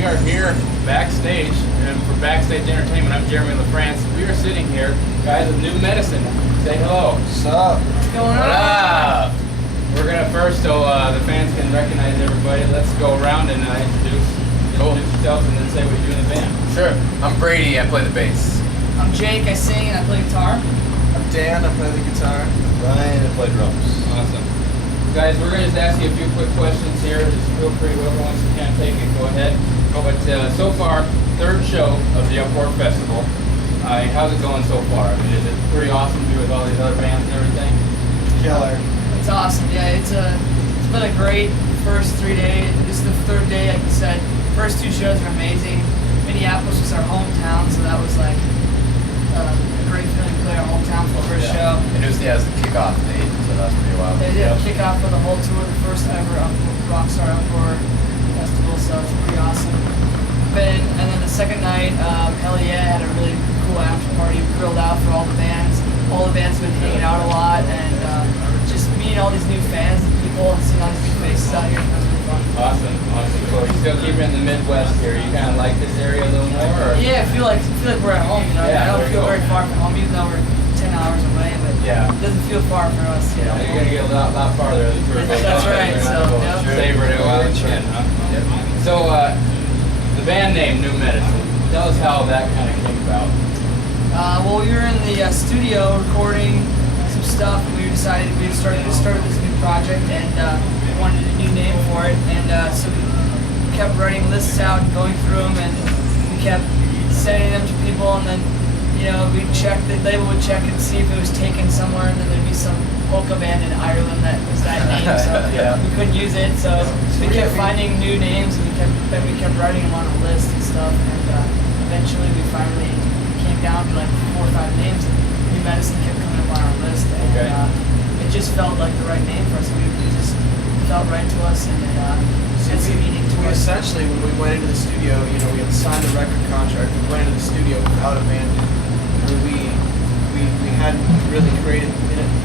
we are here backstage, and for Backstage Entertainment, I'm Jeremy Lafrentz. We are sitting here, guys, with New Medicine. Say hello. What's up? What's going on? What up? We're gonna first, so the fans can recognize everybody. Let's go around and introduce yourself, and then say what you do in the band. Sure. I'm Brady. I play the bass. I'm Jake, I sing and I play guitar. I'm Dan, I play the guitar. Ryan, I play drums. Awesome. Guys, we're going to just ask you a few quick questions here. Just feel free, whoever wants to kind of take it, go ahead. But so far, third show of the Uproar Festival. How's it going so far? I mean, is it pretty awesome to be with all these other bands and everything? Killer. It's awesome. Yeah, it's been a great first 3 days. This is the third day, like you said. First two shows are amazing. Minneapolis was our hometown, so that was like a great feeling to play our hometown for the first show. And it was the kickoff date, so that was pretty wild. They did a kickoff for the whole tour, the first ever Rockstar Uproar Festival, so it's pretty awesome. And then the second night, hell yeah, had a really cool after party. We grilled out for all the bands. All the bands have been hanging out a lot, and just meeting all these new fans and people, and seeing all these new faces out here. It's really fun. Awesome. So you still keep it in the Midwest here. You kind of like this area a little more? Or? Yeah, I feel like we're at home. You know, Yeah, I don't feel cool. very far from home, even though we're 10 hours away. But Yeah. it doesn't feel far for us. You know, You're going to get a lot farther as the tour goes That's on. right, You're so, not yeah. going to savor it while it's in, huh? Yep. So, the band name, New Medicine. Tell us how that kind of came about. Well, we were in the studio recording some stuff, and we started this new project, and we wanted a new name for it, and so we kept writing lists out and going through them, and we kept sending them to people, and then we'd check, the label would check and see if it was taken somewhere, and then there'd be some polka band in Ireland that was that name, so Yeah. we couldn't use it, so we kept finding new names, and we kept writing them on a list and stuff, and eventually we finally came down to like 4 or 5 names, and New Medicine kept coming up on our list, and it just felt like the right name for us. It just felt right to us, and it's meaning to We us. essentially, when we went into the studio, we had signed a record contract. We went into the studio without a band name. We hadn't really created.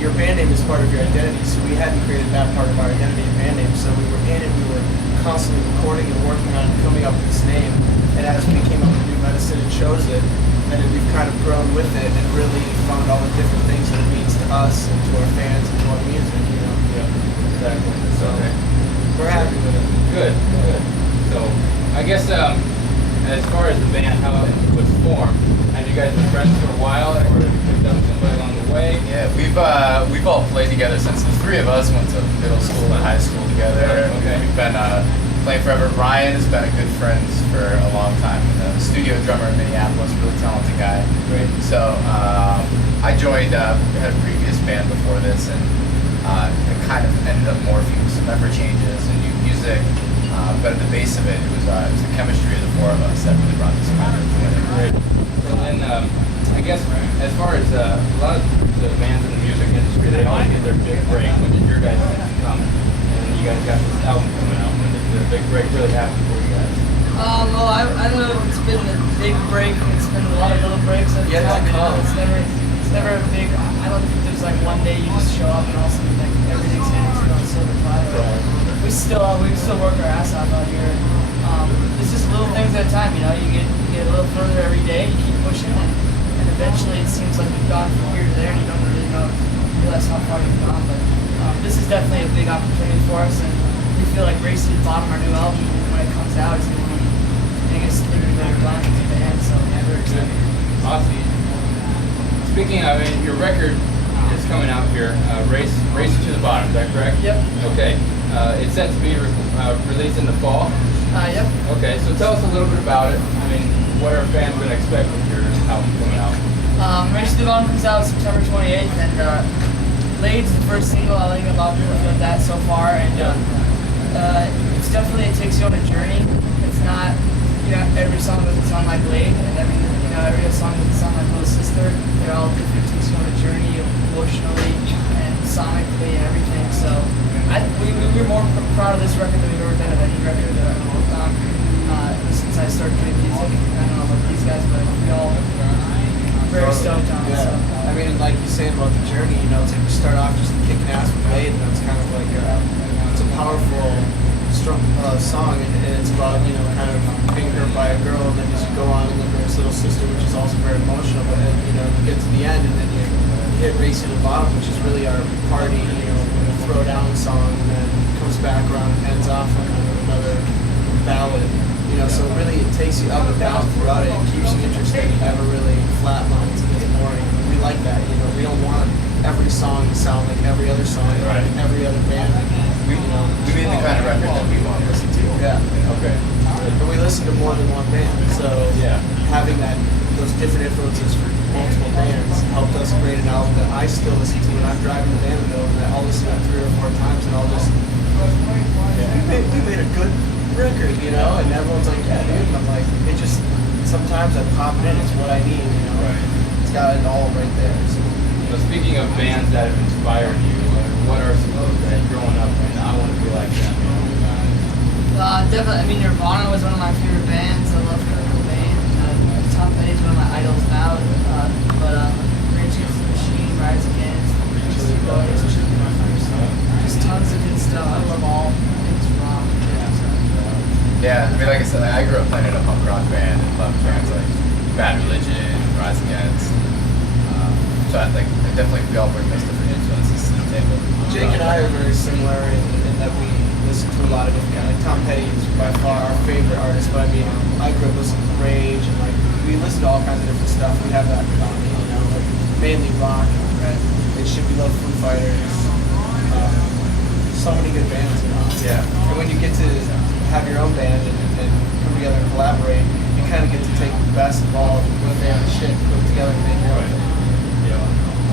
Your band name is part of your identity, so we hadn't created that part of our identity and band name. So we were in it. We were constantly recording and working on coming up with this name. And as we came up with New Medicine and chose it, and then we've kind of grown with it and really found all the different things that it means to us and to our fans and to our music. Yeah, exactly. So, We're happy with it. Good. So, I guess as far as the band, how it was formed, have you guys been friends for a while, or have you picked up somebody along the way? Yeah, we've all played together since the 3 of us went to middle school and high school together. Okay. We've been playing forever. Ryan has been a good friend for a long time. The studio drummer in Minneapolis, really talented guy. Great. So I joined, we had a previous band before this, and it kind of ended up morphing with some member changes and new music. But at the base of it, it was the chemistry of the 4 of us that really brought this kind of together. Great. So then, I guess as far as a lot of the bands in the music industry, they always get their big break. When did your guys come? And you guys got this album coming out. When did the big break really happen for you guys? Well, I don't know if it's been a big break. It's been a lot of little breaks. Yeah, It's it's never a big. I don't think there's like one day you just show up and all of a sudden like everything's hitting on silver platter. We still work our ass off out here. It's just little things at a time. You get a little further every day. You keep pushing, and eventually it seems like you've gone from here to there, and you don't really realize how far you've gone. But this is definitely a big opportunity for us, and we feel like Race to the Bottom, our new album, when it comes out, is going to be the biggest thing we've ever done as a band. So yeah, we're excited. Awesome. Speaking of, your record is coming out here, Race to the Bottom, is that correct? Yep. Okay. It's set to be released in the fall. Yep. Okay, so tell us a little bit about it. I mean, what are fans going to expect with your album coming out? Race to the Bottom comes out September 28th, and Lade's the first single. I think a lot of people feel that so far, and it's definitely, it takes you on a journey. It's not, every song doesn't sound like Lade, and every song doesn't sound like Little Sister. They're all different. It takes you on a journey emotionally and sonically and everything. So we're more proud of this record than we've ever been of any record that I've worked on since I started doing music. I don't know about these guys, but we all very stoked on it. Yeah. So. I mean, like you said about the journey, it's like we start off just kicking ass with Blade, and it's kind of like it's a powerful, strong song, and it's about kind of being Sister, which is also very emotional. But then, you know, you get to the end and then you hit Race to the Bottom, which is really our party, you know, throw down song, and then comes back around and ends off on another ballad. You know, so really it takes you up and down throughout it. It keeps you interested. It never really flatlines and gets boring. We like that. You know, we don't want every song to sound like every other song, Right. like every other band. We made the kind of record that we want to listen to. Yeah. Okay. But we listen to more than one band, so Yeah. having those different influences for multiple bands helped us create an album that I still listen to when I'm driving to Vanderbilt, and I'll listen to it 3 or 4 times, and I'll just we made a good record, you know, and everyone's like, yeah, dude, and I'm like, it just sometimes I pop it in, it's what I need, you know. Right. It's got it all right there. So. So speaking of bands that have inspired you, what are some of those that growing up and I want to be like them? You know? Definitely. I mean, Nirvana was one of my favorite bands. I love Kurt Cobain. Tom Petty's one of my idols now. But Rage Against the Machine, Rise Against, Beastie Boys, just tons of good stuff. I love all things rock. Yeah, I mean, like I said, I grew up playing in a punk rock band and loved bands like Bad Religion, Rise Against. So I definitely we all bring those different influences to the table. Jake and I are very similar in that we listen to a lot of different kinds. Like Tom Petty is by far our favorite artist, but I mean, I grew up listening to Rage, and like we listen to all kinds of different stuff. We have that in common, you know, like mainly rock. Right? It should be love Foo Fighters. So many good bands, you know. Yeah. And when you get to have your own band and come together and collaborate, you kind of get to take the best of all the band shit, put it together and make your own thing. Yeah.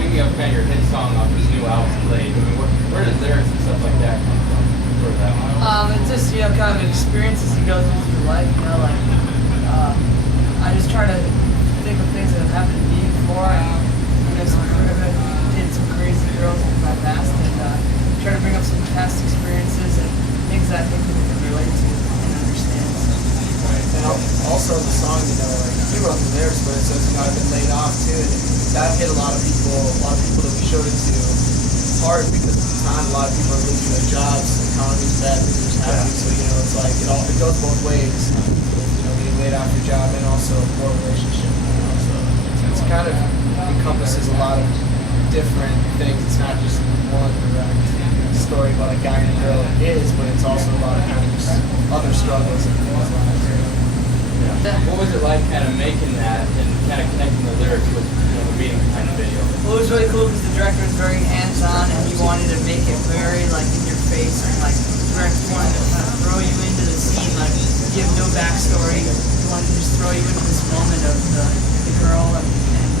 Speaking of kind of your hit song off this new album, Late, I mean, where does lyrics and stuff like that come from for that one? It's just, you know, kind of experiences he goes through life, you know, like, I just try to think of things that have happened to me before, and I did some crazy girls in my past, and try to bring up some past experiences and things that I think people can relate to and understand. And also the song, you know, like he wrote the lyrics, but it says, you know, I've been laid off too, and that hit a lot of people that we showed it to hard, because at the time a lot of people are losing their jobs, the economy's bad, things are happening, so you know, it's like it goes both ways, you know, getting laid off your job and also a poor relationship, you know, so it's kind of encompasses a lot of different things. It's not just one direct story about a guy and a girl. It is, but it's also a lot of kind of just other struggles in people's lives. What was it like kind of making that and kind of connecting the lyrics with, you know, the meaning behind the video? Well, it was really cool because the director was very hands-on, and he wanted to make it very, like, in your face, and, like, the director wanted to kind of throw you into the scene, like, give no backstory. He wanted to just throw you into this moment of the girl, and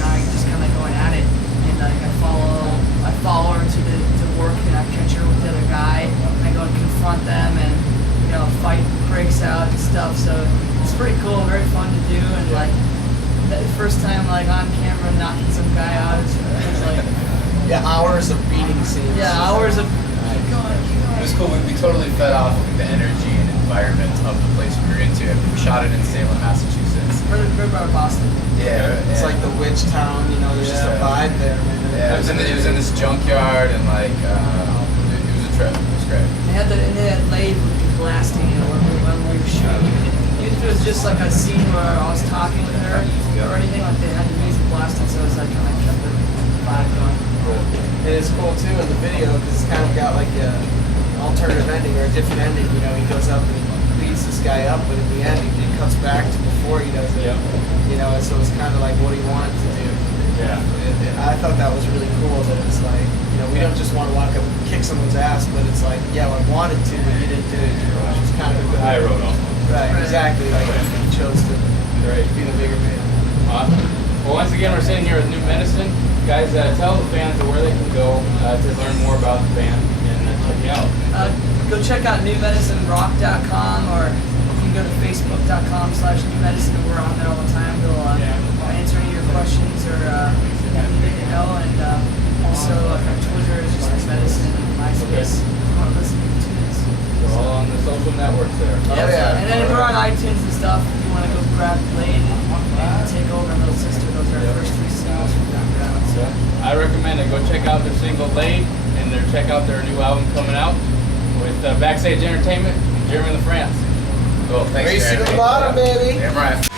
now you're just kind of going at it. And, like, I follow her to work, and I catch her with the other guy, and I go and confront them, and, you know, a fight breaks out and stuff, so it's pretty cool, very fun to do, and, like, the first time, like, on camera knocking some guy out, it was like, Yeah, hours of beating scenes. yeah, hours of It was cool. We totally fed off of the energy and environment of the place we were into. We shot it in Salem, Massachusetts. right about Boston. Yeah, It's like the witch town, you know, there's just a vibe there, man. Yeah, it was in this junkyard, and like it was a trip. It was great. They had Laid would be blasting, you know, when we were shooting. Even if it was just like a scene where I was talking with her or anything, like they had the music blasting, so it was like kind of kept the vibe going. And it's cool too in the video because it's kind of got like an alternative ending or a different ending. You know, he goes up and he beats this guy up, but in the end, he cuts back to before he does it. Yep. You know, and so it's kind of like what he wanted to do. Yeah. And I thought that was really cool. That it's like, you know, we don't just want to walk up and kick someone's ass, but it's like, yeah, I wanted to, but you didn't do it. Which was kind of a good. I wrote off. Right, exactly. Like he chose to be the bigger man. Awesome. Well, once again, we're sitting here with New Medicine. Guys, tell the fans where they can go to learn more about the band and check you out. Go check out newmedicinerock.com, or you can go to facebook.com/newmedicine. We're on there all the time. We'll answer any of your questions or anything you need to know. And also, our Twitter is just New Medicine, and MySpace. If you want to listen to tunes. We're all on the social networks there. yeah. And then we're on iTunes and stuff. If you want to go grab Blade and Take Over, Little Sister, those are our first 3 singles from Background. So. I recommend it. Go check out their single Late, and check out their new album coming out with Backstage Entertainment and Jeremy Lafrentz. Cool. Thanks, Race to Jeremy. the bottom, baby. Damn right.